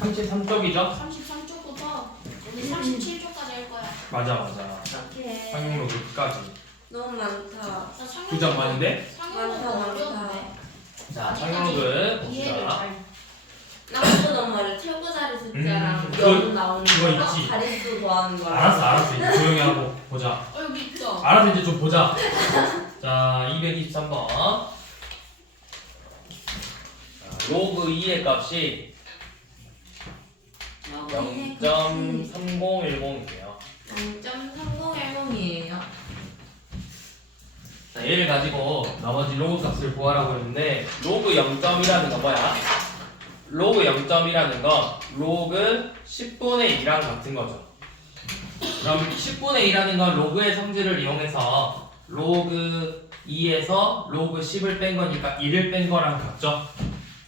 33쪽이죠? 33쪽부터 우리 37쪽까지 할 거야. 맞아. 오케이. 상용로그까지. 너무 많다. 두 장 많은데? 상용로그 많다. 어려운데. 자, 상용로그 이해를 봅시다. 잘. 나도 너무 말해. 최고자리 숫자랑 그거- 영 나오는 그거 거 있지. 자릿수 구하는 거랑. 알았어. 이제 조용히 하고 보자. 여기 있다. 알았어, 이제 좀 보자. 자, 223번. 로그 2의 값이 0.3010이에요. 0.3010이에요. 자, 얘를 가지고 나머지 로그 값을 구하라고 했는데 로그 0점이라는 건 뭐야? 로그 0점이라는 건 로그 10분의 2랑 같은 거죠. 그럼 10분의 2라는 건 로그의 성질을 이용해서 로그 2에서 로그 10을 뺀 거니까 1을 뺀 거랑 같죠.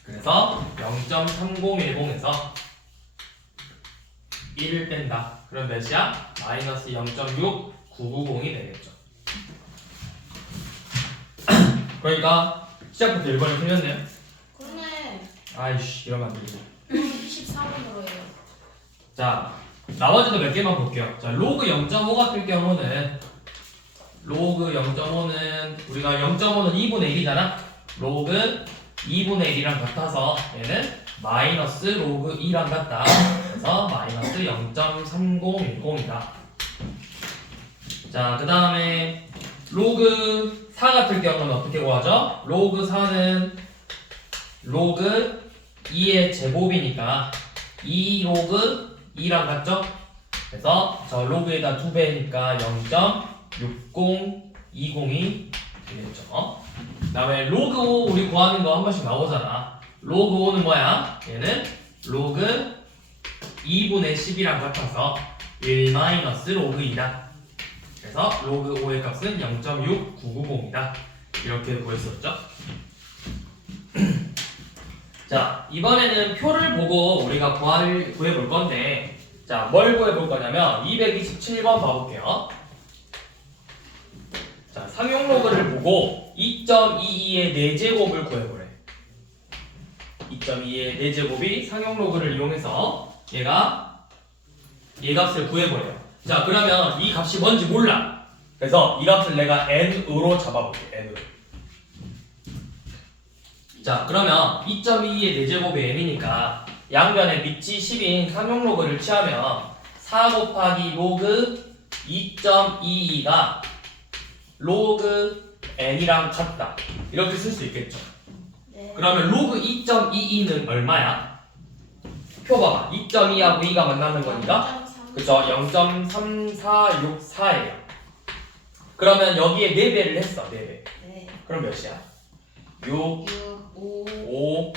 그래서 0.3010에서 1을 뺀다. 그럼 몇이야? 마이너스 0.6990이 되겠죠. 그러니까 시작부터 1번이 틀렸네요. 그러네. 아이씨, 이러면 안 되지. 24번으로 해요. 자, 나머지도 몇 개만 볼게요. 자, 로그 0.5 같은 경우는 로그 0.5는 우리가 0.5는 2분의 1이잖아. 로그 2분의 1이랑 같아서 얘는 마이너스 로그 2랑 같다. 그래서 마이너스 0.3010이다. 자, 그 다음에 로그 4 같은 경우는 어떻게 구하죠? 로그 4는 로그 2의 제곱이니까 2 로그 2랑 같죠? 그래서 저 로그에다 2배니까 0.6020이 되겠죠. 그 다음에 로그 5 우리 구하는 거 한 번씩 나오잖아. 로그 5는 뭐야? 얘는 로그 2분의 10이랑 같아서 1 마이너스 로그 2다. 그래서 로그 5의 값은 0.6990이다. 이렇게 구했었죠. 자, 이번에는 표를 보고 우리가 구해볼 건데, 자, 뭘 구해볼 거냐면 227번 봐볼게요. 자, 상용로그를 보고 2.22의 4제곱을 구해보래. 2.22의 4제곱이 상용로그를 이용해서 얘 값을 구해보래요. 자, 그러면 이 값이 뭔지 몰라. 그래서 이 값을 내가 n으로 잡아볼게. n으로. 자, 그러면 2.22의 4제곱이 n이니까 양변에 밑이 10인 상용로그를 취하면 4 곱하기 로그 2.22가 로그 n이랑 같다. 이렇게 쓸 수 있겠죠. 네. 그러면 로그 2.22는 얼마야? 표 봐봐. 2.2하고 2가 만나는 거니까 그쵸? 0.3464예요. 그러면 여기에 4배를 했어. 4배. 네. 그럼 몇이야? 6, 6, 5, 5,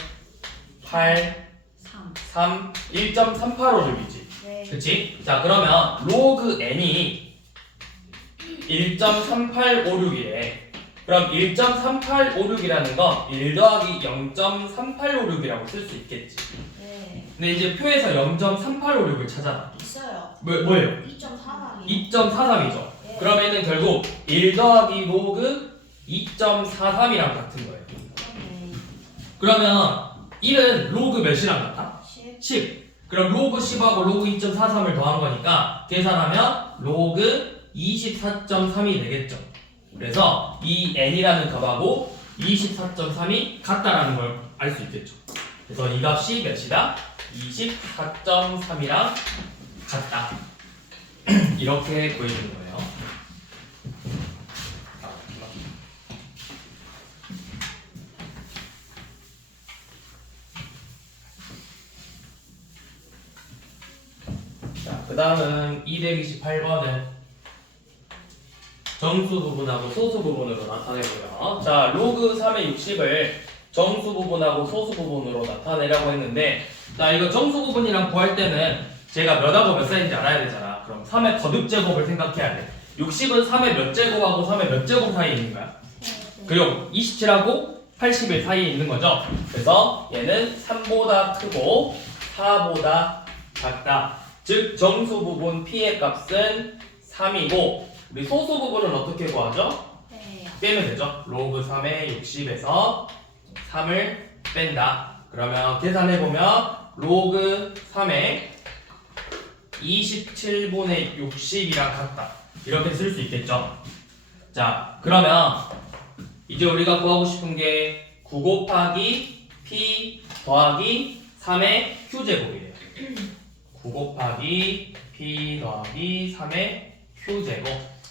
8, 3. 3, 1.385족이지. 네. 그치? 자, 그러면 로그 n이 1.3856이래. 그럼 1.3856이라는 건 1 더하기 0.3856이라고 쓸 수 있겠지. 네. 근데 이제 표에서 0.3856을 찾아봐. 있어요. 뭐예요? 2.4이. 2.43이죠. 네. 그러면은 결국 1 더하기 로그 2.43이랑 같은 거예요. 그러네. 그러면 1은 로그 몇이랑 같아? 10. 10. 그럼 로그 10하고 로그 2.43을 더한 거니까 계산하면 로그 24.3이 되겠죠. 그래서 이 n이라는 값하고 24.3이 같다라는 걸 알 수 있겠죠. 그래서 이 값이 몇이다? 24.3이랑 같다. 이렇게 구해주는 거예요. 자, 그 다음은 228번은 정수 부분하고 소수 부분으로 나타내고요. 자, 로그 3의 60을 정수 부분하고 소수 부분으로 나타내려고 했는데, 자, 이거 정수 부분이랑 구할 때는 제가 몇 하고 몇 사이인지 알아야 되잖아. 그럼 3의 거듭 제곱을 생각해야 돼. 60은 3의 몇 제곱하고 3의 몇 제곱 사이에 있는 거야. 그리고 27하고 81 사이에 있는 거죠. 그래서 얘는 3보다 크고 4보다 작다. 즉 정수 부분 P의 값은 3이고 우리 소수 부분은 어떻게 구하죠? 네. 빼면 되죠. 로그 3의 60에서 3을 뺀다. 그러면 계산해보면 로그 3의 27분의 60이랑 같다. 이렇게 쓸 수 있겠죠? 자, 그러면 이제 우리가 구하고 싶은 게 9 곱하기 p 더하기 3의 q제곱이래요. 9 곱하기 p 더하기 3의 q제곱.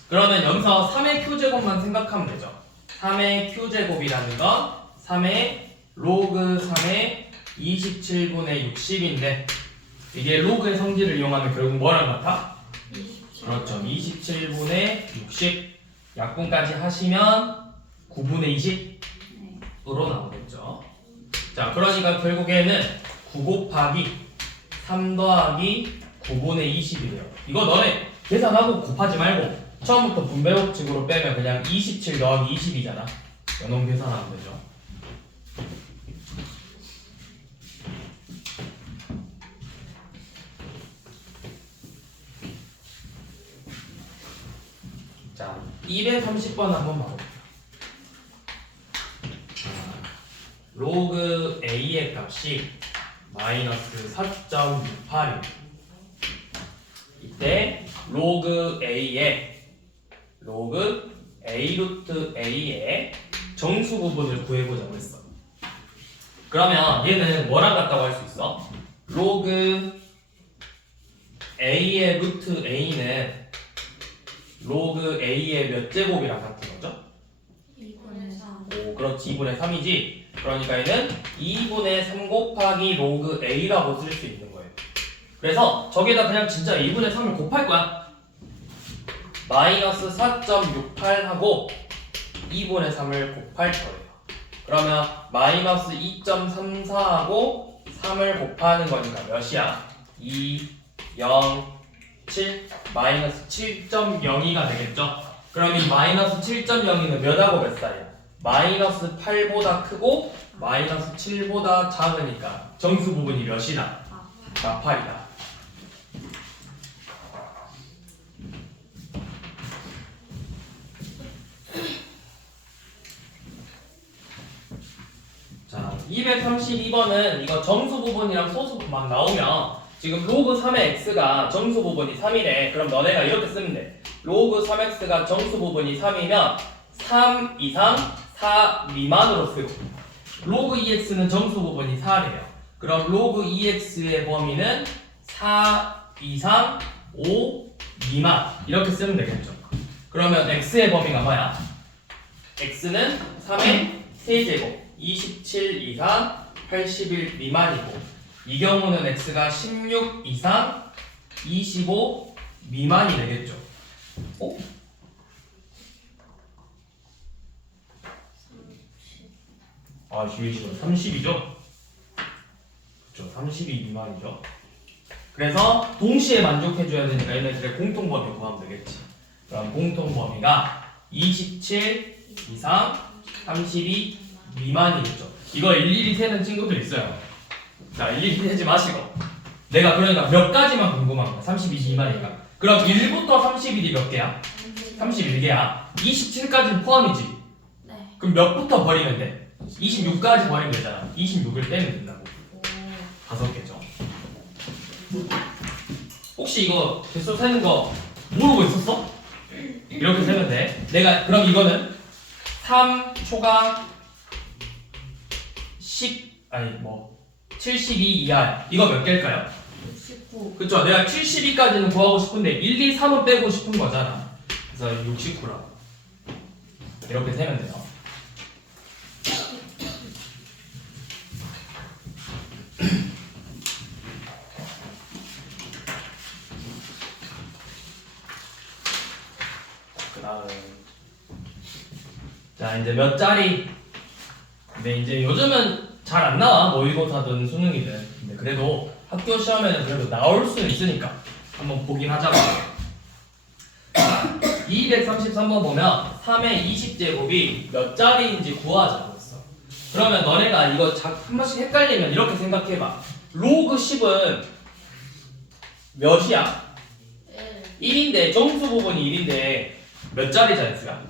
그러면 여기서 3의 q제곱만 생각하면 되죠. 3의 q제곱이라는 건 3의 로그 3의 27분의 60인데 이게 로그의 성질을 이용하면 결국 뭐랑 같아? 그렇죠. 27분의 60 약분까지 하시면 9분의 20으로 나오겠죠. 자, 그러니까 결국에는 9 곱하기 3 더하기 9분의 20이래요. 이거 너네 계산하고 곱하지 말고 처음부터 분배 법칙으로 빼면 그냥 27 더하기 20이잖아. 연놈 계산하면 되죠. 자, 230번 한번 봐볼게요. 로그 A의 값이 마이너스 4.68이에요. 이때 로그 A 루트 A의 정수 부분을 구해보자고 했어. 그러면 얘는 뭐랑 같다고 할 수 있어? 로그 A의 루트 A는 로그 A의 몇 제곱이랑 같은 거죠? 2분의 3. 오, 그렇지. 2분의 3이지. 그러니까 얘는 2분의 3 곱하기 로그 A라고 쓸 수 있는 거예요. 그래서 저기다 그냥 진짜 2분의 3을 곱할 거야. 마이너스 4.68하고 2분의 3을 곱할 거예요. 그러면 마이너스 2.34하고 3을 곱하는 거니까 몇이야? 2, 0, 7, 마이너스 7.02가 되겠죠? 그럼 이 마이너스 7.02는 몇하고 몇 살이야? 마이너스 8보다 크고 마이너스 7보다 작으니까 정수 부분이 몇이다? 나팔이다. 자, 232번은 이거 정수 부분이랑 소수 부분만 나오면 지금 로그 3의 x가 정수 부분이 3이래. 그럼 너네가 이렇게 쓰면 돼. 로그 3x가 정수 부분이 3이면 3 이상 4 미만으로 쓰고 로그 2x는 정수 부분이 4래요. 그럼 로그 2x의 범위는 4 이상 5 미만 이렇게 쓰면 되겠죠. 그러면 x의 범위가 뭐야? x는 3의 세제곱 27 이상 81 미만이고 이 경우는 x가 16 이상 25 미만이 되겠죠. 어? 아, 지금 30이죠? 그렇죠. 32 미만이죠. 그래서 동시에 만족해줘야 되니까 얘네들의 공통범위 구하면 되겠지. 그럼 공통범위가 27 이상 32 미만이겠죠. 이거 일일이 세는 친구들 있어요. 자, 일일이 세지 마시고 내가 그러니까 몇 가지만 궁금한 거야. 32 미만이니까. 그럼 1부터 31이 몇 개야? 31개야. 27까지는 포함이지. 네. 그럼 몇부터 버리면 돼? 26까지 버리면 되잖아. 26을 빼면 된다고. 5개죠. 혹시 이거 개수 세는 거 모르고 있었어? 이렇게 세면 돼. 내가 그럼 이거는 3 초과 10 아니 뭐 72 이하 이거 몇 개일까요? 69. 그쵸? 내가 72까지는 구하고 싶은데 1, 2, 3은 빼고 싶은 거잖아. 그래서 69라고 이렇게 세면 돼요. 그 다음 자 이제 몇 자리. 근데 이제 요즘은 잘 안 나와. 모의고사든 수능이든. 근데 그래도 학교 시험에는 그래도 나올 수는 있으니까 한번 보긴 하자고. 233번 보면 3의 20제곱이 몇 자리인지 구하자고 했어. 그러면 너네가 이거 한 번씩 헷갈리면 이렇게 생각해봐. 로그 10은 몇이야? 1인데 정수 부분이 1인데 몇 자리자 x가?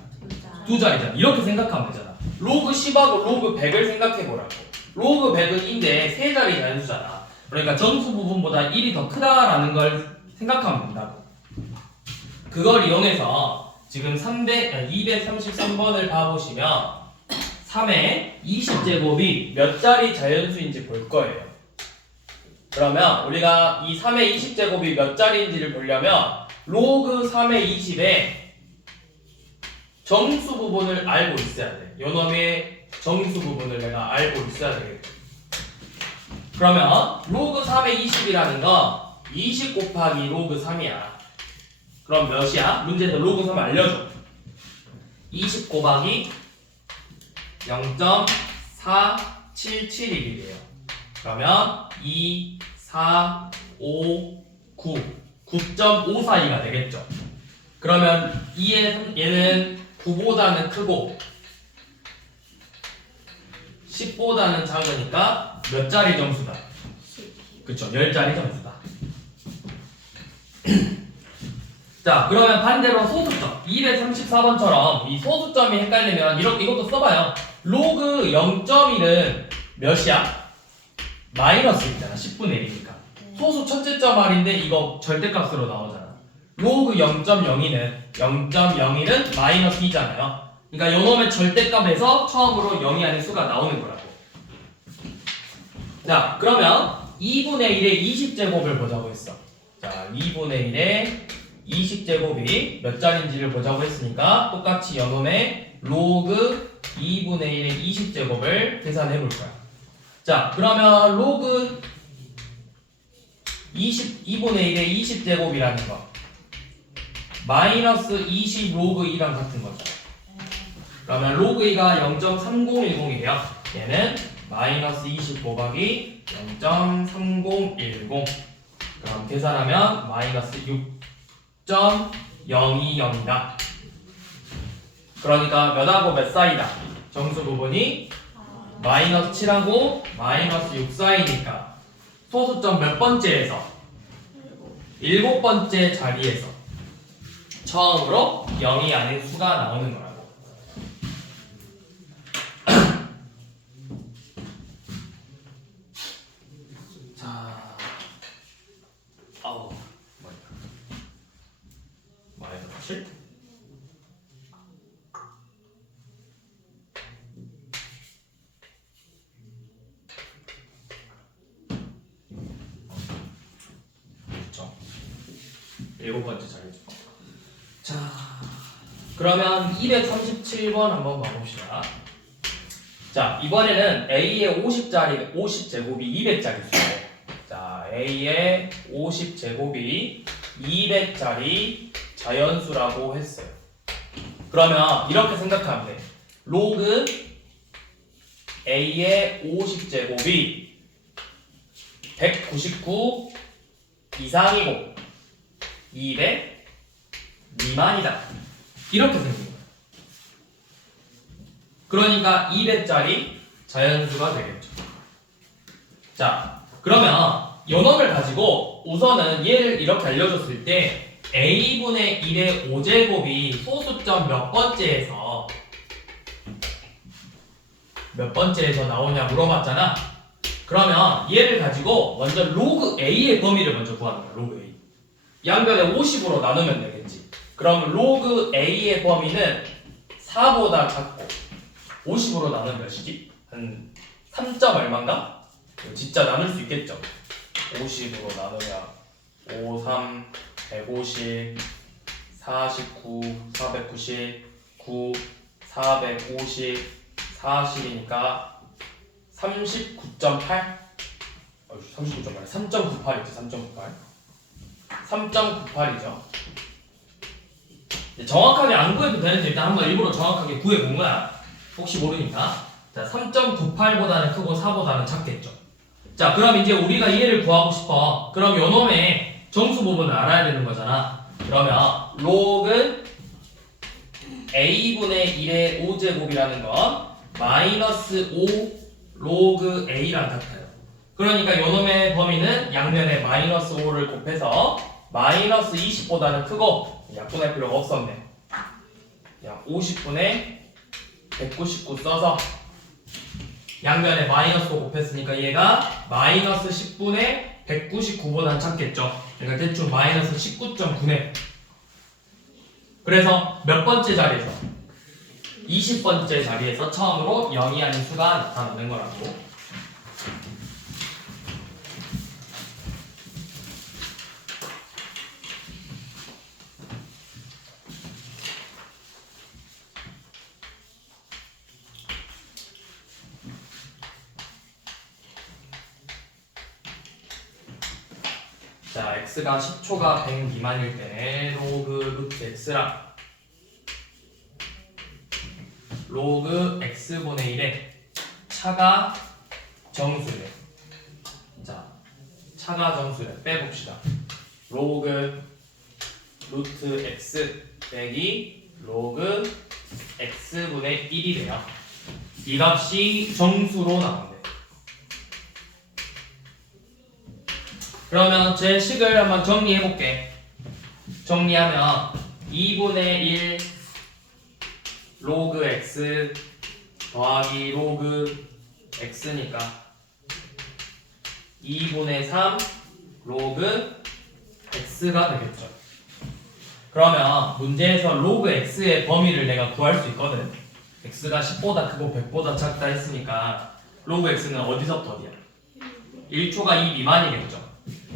2자리잖아. 이렇게 생각하면 되잖아. 로그 10하고 로그 100을 생각해보라고. 로그 100은 인데 3자리 자연수잖아. 그러니까 정수 부분보다 1이 더 크다라는 걸 생각하면 된다고. 그걸 이용해서 지금 233번을 봐보시면 3의 20제곱이 몇 자리 자연수인지 볼 거예요. 그러면 우리가 이 3의 20제곱이 몇 자리인지를 보려면 로그 3의 20의 정수 부분을 알고 있어야 돼. 요놈의 정수 부분을 내가 알고 있어야 되겠죠. 그러면 로그 3의 20이라는 건 20 곱하기 로그 3이야. 그럼 몇이야? 문제에서 로그 3 알려줘. 20 곱하기 0.477이래요. 그러면 2, 4, 5, 9, 9.542가 되겠죠. 그러면 얘는 9보다는 크고 10보다는 작으니까 몇 자리 점수다? 그쵸, 10자리 점수다. 자, 그러면 반대로 소수점 234번처럼 이 소수점이 헷갈리면 이것도 써봐요. 로그 0.1은 몇이야? 마이너스 있잖아. 10분의 1이니까. 소수 첫째 점 R인데 이거 절대값으로 나오잖아. 로그 0.02는 0.01은 마이너스 2잖아요. 그러니까 요놈의 절대값에서 처음으로 0이 아닌 수가 나오는 거라고. 자, 그러면 2분의 1의 20제곱을 보자고 했어. 자, 2분의 1의 20제곱이 몇 자리인지를 보자고 했으니까 똑같이 요놈의 로그 2분의 1의 20제곱을 계산해 볼 거야. 자, 그러면 로그 2분의 1의 20제곱이라는 거 마이너스 20 로그 2랑 같은 거죠. 그러면 로그 2가 0.3010이 돼요. 얘는 마이너스 20 곱하기 0.3010. 그럼 계산하면 마이너스 6.020이다. 그러니까 몇하고 몇 사이다? 정수 부분이 마이너스 7하고 마이너스 6 사이니까 소수점 몇 번째에서? 7번째 자리에서 처음으로 0이 아닌 수가 나오는 거라고. 자, 마이너스 7? 그렇죠. 7번째 자리죠. 자, 그러면 237번 한번 봐봅시다. 자, 이번에는 A의 50제곱이 200짜리 수예요. 자, A의 50제곱이 200짜리 자연수라고 했어요. 그러면 이렇게 생각하면 돼. 로그 A의 50제곱이 199 이상이고 200 미만이다. 이렇게 생긴 거예요. 그러니까 200짜리 자연수가 되겠죠. 자, 그러면 요놈을 가지고 우선은 얘를 이렇게 알려줬을 때 A분의 1의 5제곱이 소수점 몇 번째에서 나오냐 물어봤잖아. 그러면 얘를 가지고 먼저 로그 A의 범위를 먼저 구하는 거야. 로그 A. 양변에 50으로 나누면 되겠지. 그럼 로그 A의 범위는 4보다 작고 50으로 나누면 몇이지? 한 3점 얼마인가? 진짜 나눌 수 있겠죠? 50으로 나누면 5, 3, 150, 49, 490, 9, 450, 40이니까 39.8? 39.8, 3.98이지, 3.98. 3.98이죠. 정확하게 안 구해도 되는데 일단 한번 일부러 정확하게 구해본 거야. 혹시 모르니까. 자, 3.98보다는 크고 4보다는 작겠죠. 자, 그럼 이제 우리가 얘를 구하고 싶어. 그럼 요놈의 정수 부분을 알아야 되는 거잖아. 그러면 로그 A분의 1의 5제곱이라는 건 마이너스 5 로그 A랑 같아요. 그러니까 요놈의 범위는 양면에 마이너스 5를 곱해서 마이너스 20보다는 크고 약분할 필요가 없었네. 약 50분의 199 써서 양변에 마이너스 5 곱했으니까 얘가 마이너스 10분의 199보다 작겠죠. 그러니까 대충 마이너스 19.9네. 그래서 몇 번째 자리에서? 20번째 자리에서 처음으로 0이 아닌 수가 나타나는 거라고. 자, x가 10초가 100 미만일 때 로그 루트 x랑 로그 x분의 1에 차가 정수래. 자, 차가 정수래. 빼봅시다. 로그 루트 x 빼기 로그 x분의 1이래요. 이 값이 정수로 나온대. 그러면 제 식을 한번 정리해볼게. 정리하면 2분의 1 로그 x 더하기 로그 x니까 2분의 3 로그 x가 되겠죠. 그러면 문제에서 로그 x의 범위를 내가 구할 수 있거든. x가 10보다 크고 100보다 작다 했으니까 로그 x는 어디서부터 어디야? 1초가 2 미만이겠죠.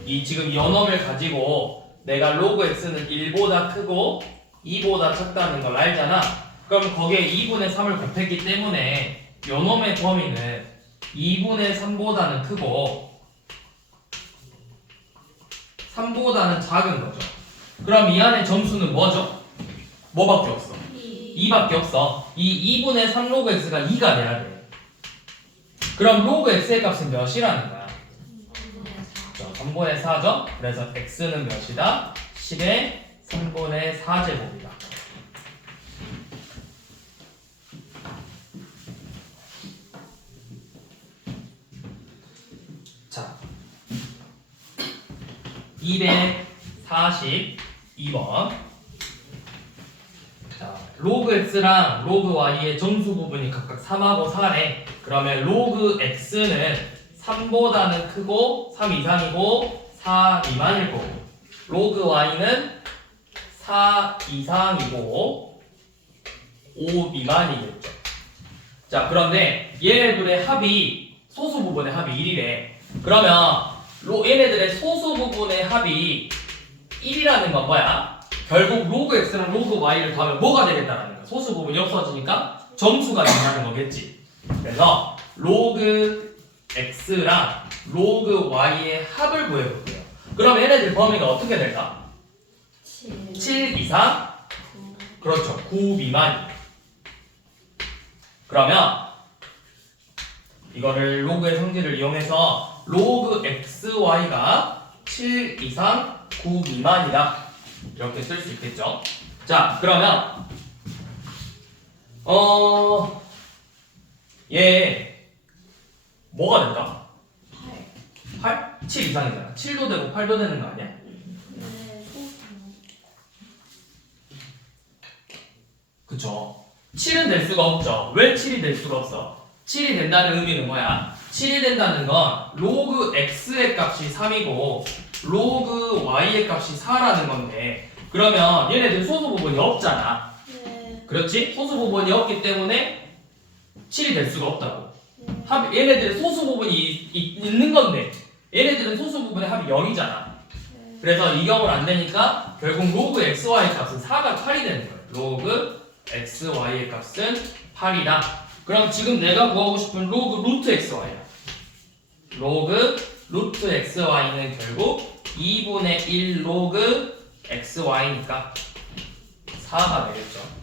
이 지금 연놈을 가지고 내가 로그 x는 1보다 크고 2보다 작다는 걸 알잖아. 그럼 거기에 2분의 3을 곱했기 때문에 요놈의 범위는 2분의 3보다는 크고 3보다는 작은 거죠. 그럼 이 안에 점수는 뭐죠? 뭐밖에 없어? 2밖에 없어. 이 2분의 3 로그 x가 2가 돼야 돼. 그럼 로그 x의 값은 몇이라는 거야? 3분의 4죠? 그래서 x는 몇이다? 10의 3분의 4제곱이다. 자, 242번. 자, 로그 x랑 로그 y의 정수 부분이 각각 3하고 4래. 그러면 로그 x는 3보다는 크고 3 이상이고 4 미만일 거고, 로그 y는 4 이상이고 5 미만이겠죠. 자, 그런데 얘네들의 합이 소수 부분의 합이 1이래. 그러면 얘네들의 소수 부분의 합이 1이라는 건 뭐야? 결국 로그 x랑 로그 y를 더하면 뭐가 되겠다라는 거야. 소수 부분이 없어지니까 점수가 된다는 거겠지. 그래서 로그 x랑 로그 y의 합을 구해볼게요. 그럼 얘네들 범위가 어떻게 될까? 7 이상? 그렇죠. 9 미만. 그러면 이거를 로그의 성질을 이용해서 로그 xy가 7 이상 9 미만이다. 이렇게 쓸 수 있겠죠. 자, 그러면 얘 뭐가 될까? 8? 7 이상이잖아. 7도 되고 8도 되는 거 아니야? 그쵸. 7은 될 수가 없죠. 왜 7이 될 수가 없어? 7이 된다는 의미는 뭐야? 7이 된다는 건 로그 x의 값이 3이고 로그 y의 값이 4라는 건데, 그러면 얘네들 소수 부분이 없잖아. 그렇지? 소수 부분이 없기 때문에 7이 될 수가 없다고. 얘네들의 소수 부분이 있는 건데 얘네들은 소수 부분의 합이 0이잖아. 그래서 이 경우는 안 되니까 결국 로그 xy의 값은 4가 8이 되는 거예요. 로그 xy의 값은 8이다. 그럼 지금 내가 구하고 싶은 로그 루트 xy야. 로그 루트 xy는 결국 2분의 1 로그 xy니까 4가 되겠죠.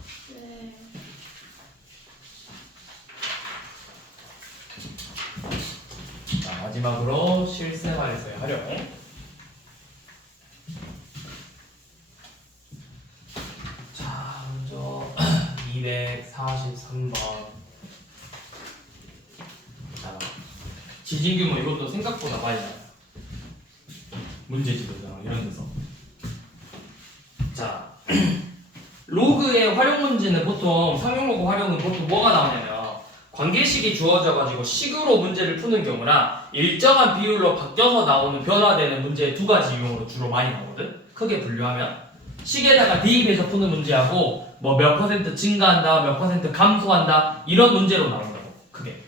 자, 마지막으로 실생활에서의 활용. 자, 먼저 243번. 자, 지진 규모 이것도 생각보다 많이 나요. 문제집에서 이런 데서. 자, 로그의 활용 문제는 보통 상용 로그 활용은 보통 뭐가 나오냐면 관계식이 주어져 가지고 식으로 문제를 푸는 경우나 일정한 비율로 바뀌어서 나오는 변화되는 문제의 두 가지 유형으로 주로 많이 나오거든. 크게 분류하면 식에다가 대입해서 푸는 문제하고 뭐 몇 퍼센트 증가한다, 몇 퍼센트 감소한다 이런 문제로 나온다고 크게.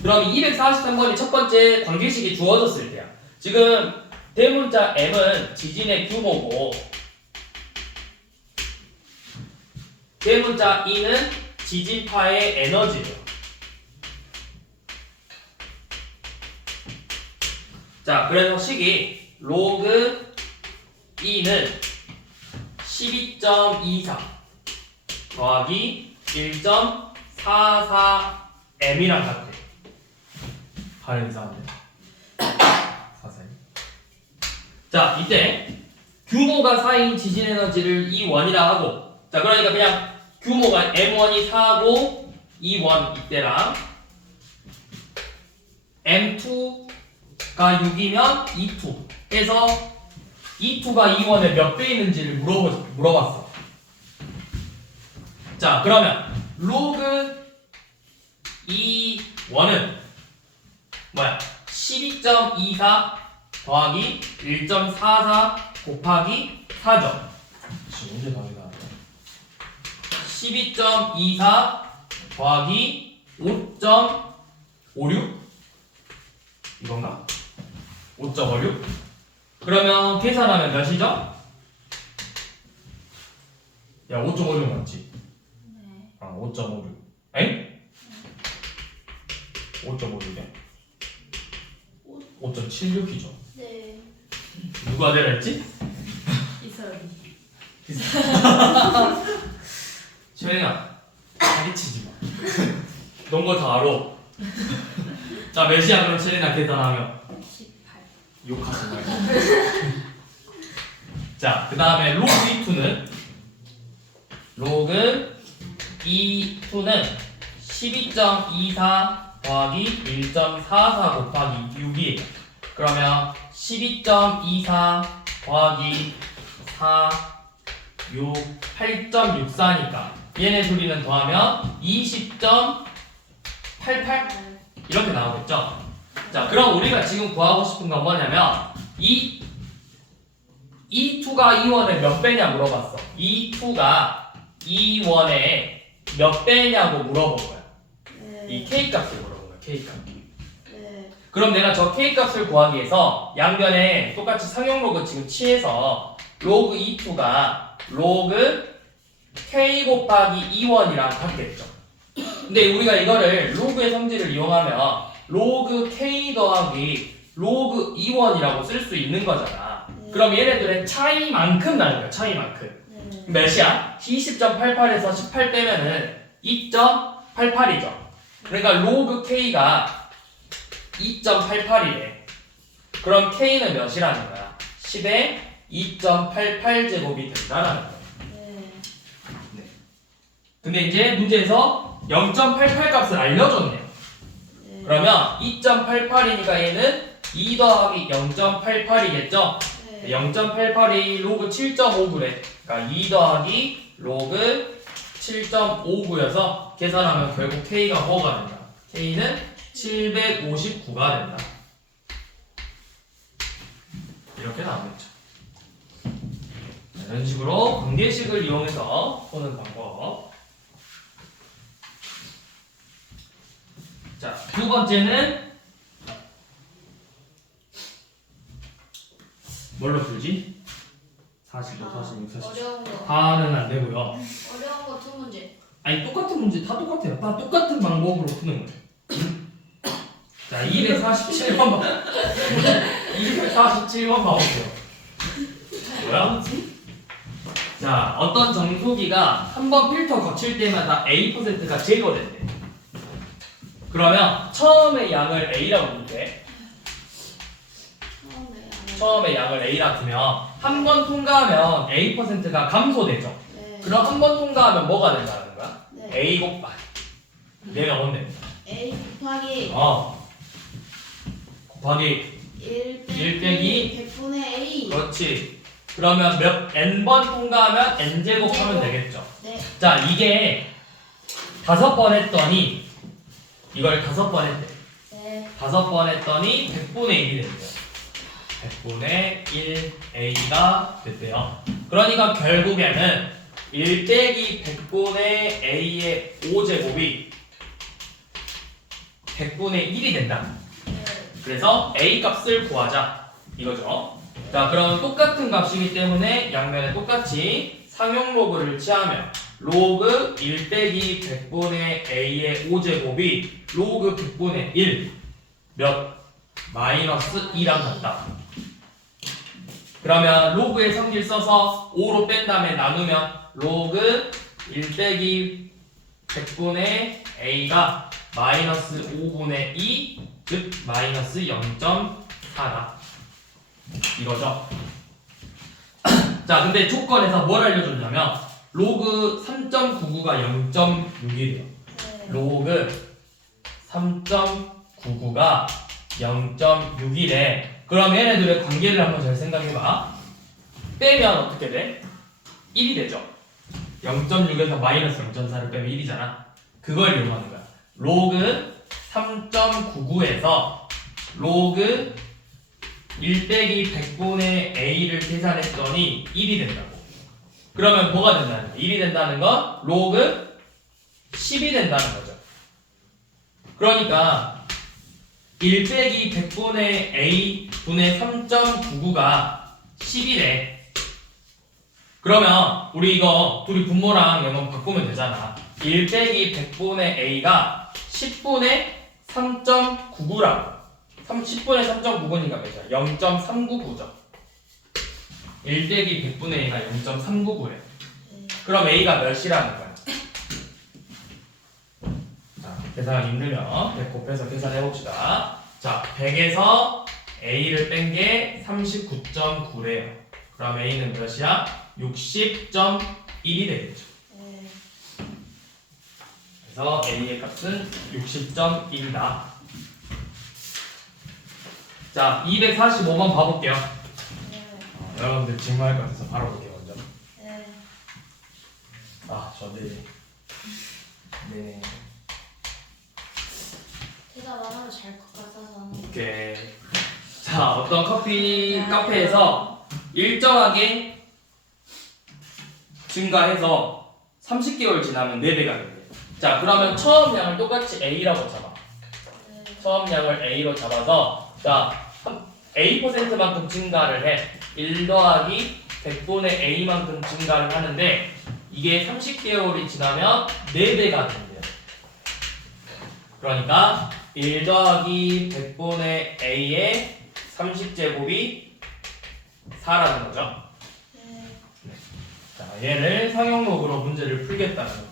그럼 243번이 첫 번째 관계식이 주어졌을 때야. 지금 대문자 M은 지진의 규모고 대문자 E는 지진파의 에너지예요. 자, 그래서 식이 로그 E는 12.24 더하기 1.44M이랑 같아. 발음 이상한데. 44M. 자, 이때 규모가 4인 지진 에너지를 E1이라 하고, 자, 그러니까 그냥 규모가 M1이 4고 E1 이때랑 M2가 6이면 E2 해서 E2가 E1의 몇 배 있는지를 물어봤어. 자, 그러면 로그 E1은 뭐야? 12.24 더하기 1.44 곱하기 4죠. 언제 답이다. 12.24 더하기 5.56 이건가? 5.56 그러면 계산하면 몇이죠? 야 5.56 맞지? 네. 아 5.56 엥? 5.56이야? 5.76이죠. 네. 누가 내렸지? 이설이. 최은아 사기치지 마. 넌 거 다 알아. 자 몇이야 그럼 최은아 계산하면 18. 욕하지 말고. 자, 그 다음에 로그 E2는 12.24 더하기 1.44 곱하기 6이에요. 그러면 12.24 더하기 4, 6, 8.64니까 얘네 둘이는 더하면 20.88 이렇게 나오겠죠? 자, 그럼 우리가 지금 구하고 싶은 건 뭐냐면 E2가 E1의 몇 배냐 물어봤어. E2가 E1의 몇 배냐고 물어본 거야. 이 K 값을 물어본 거야. K 값. 네. 그럼 내가 저 K 값을 구하기 위해서 양변에 똑같이 상용 로그 지금 취해서 로그 E2가 로그 K 곱하기 E1이랑 같겠죠. 근데 우리가 이거를 로그의 성질을 이용하면 로그 K 더하기 로그 E1이라고 쓸 수 있는 거잖아. 그럼 얘네들의 차이만큼 나는 거야. 차이만큼. 네. 몇이야? 20.88에서 18 빼면은 2.88이죠. 그러니까 로그 K가 2.88이래. 그럼 K는 몇이라는 거야? 10에 2.88제곱이 된다라는 거야. 네. 근데 이제 문제에서 0.88 값을 알려줬네요. 네. 그러면 2.88이니까 얘는 2 더하기 0.88이겠죠? 네. 0.88이 로그 7.59래. 그러니까 2 더하기 로그 7.59여서 계산하면 결국 K가 뭐가 된다? K는 759가 된다. 이렇게 나오겠죠. 이런 식으로 관계식을 이용해서 푸는 방법. 자, 두 번째는 뭘로 풀지? 45, 46, 47. 어려운 거. 다는 안 되고요. 어려운 거 두 문제. 아니 똑같은 문제 다 똑같아요. 다 똑같은 방법으로 푸는 거예요. 자, 247번 봐. 247번 봐보세요. 뭐야? 자, 어떤 정수기가 한 번 필터 거칠 때마다 A%가 제거된대. 그러면 처음에 양을 A라고 부를게. 처음에 양을 A라 두면 한 번 통과하면 A%가 감소되죠. 네. 그럼 한 번 통과하면 뭐가 된다는 거야? 네. A 곱하기 얘가 뭔데? A 곱하기 곱하기 1 1 빼기 100분의 A. 그렇지. 그러면 몇 n번 통과하면 n제곱 하면 제곱. 되겠죠. 네. 자, 이게 5번 했더니 이걸 5번 했대. 네. 5번 했더니 100분의 1이 됐대요. 100분의 1 A가 됐대요. 그러니까 결국에는 1 빼기 100분의 A의 5제곱이 100분의 1이 된다. 네. 그래서 A 값을 구하자 이거죠. 자, 그럼 똑같은 값이기 때문에 양면에 똑같이 상용로그를 취하면 로그 1 빼기 100분의 A의 5제곱이 로그 100분의 1 몇? 마이너스 2랑 같다. 그러면 로그의 성질 써서 5로 뺀 다음에 나누면 로그 1 빼기 100분의 A가 마이너스 5분의 2, 즉 마이너스 0.4다. 이거죠. 자, 근데 조건에서 뭘 알려줬냐면 로그 3.99가 0.6이래요. 네. 로그 3.99가 0.6이래. 그럼 얘네들의 관계를 한번 잘 생각해봐. 빼면 어떻게 돼? 1이 되죠. 0.6에서 마이너스 0.4를 빼면 1이잖아. 그걸 이용하는 거야. 로그 3.99에서 로그 1 빼기 100분의 A를 계산했더니 1이 된다고. 그러면 뭐가 된다는 거야? 1이 된다는 건 로그 10이 된다는 거죠. 그러니까 1 빼기 100분의 A 분의 3.99가 10이래. 그러면 우리 이거 둘이 분모랑 영어 바꾸면 되잖아. 1 빼기 100분의 A가 10분의 3.99라고. 10분의 3.99니까 몇이야? 0.399죠. 1 빼기 100분의 A가 0.399래. 그럼 A가 몇이라는 거야? 자, 계산하기 힘들면 100 곱해서 계산해봅시다. 자, 100에서 A를 뺀 게 39.9래요. 그럼 A는 몇이야? 60.1이 되겠죠. 네. 그래서 A의 값은 60.1이다. 자, 245번 봐볼게요. 네. 여러분들 질문할 것 같아서 바로 볼게요, 먼저. 네. 아, 네. 대답 안 하면 잘 것 같아서. 오케이. 자, 어떤 커피 카페에서 일정하게 증가해서 30개월 지나면 4배가 된대. 자, 그러면 처음 양을 똑같이 A라고 잡아. 네. 처음 양을 A로 잡아서 자, A%만큼 증가를 해. 1 더하기 100분의 A만큼 증가를 하는데 이게 30개월이 지나면 4배가 된대요. 그러니까 1 더하기 100분의 A의 30제곱이 4라는 거죠. 네. 자, 얘를 상용로그로 문제를 풀겠다는 거.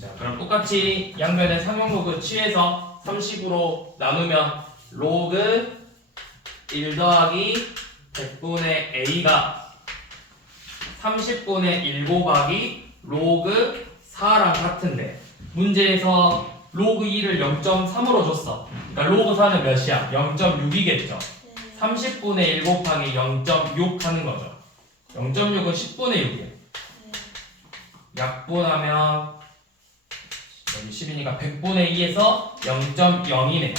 자, 그럼 똑같이 양변에 상용로그 취해서 30으로 나누면 로그 1 더하기 100분의 A가 30분의 1 곱하기 로그 4랑 같은데 문제에서 로그 2를 0.3으로 줬어. 그러니까 로그 4는 몇이야? 0.6이겠죠. 30분의 1 곱하기 0.6 하는 거죠. 0.6은 10분의 6이에요. 약분하면 여기 10이니까 100분의 2에서 0.0이네.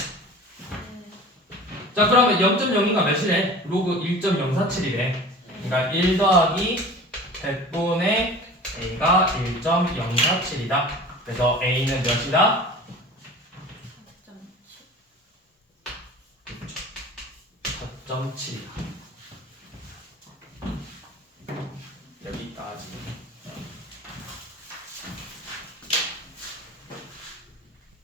자, 그러면 0.02가 몇이래? 로그 1.047이래. 그러니까 1 더하기 100분의 A가 1.047이다. 그래서 A는 몇이다? 4.7이다. 여기까지.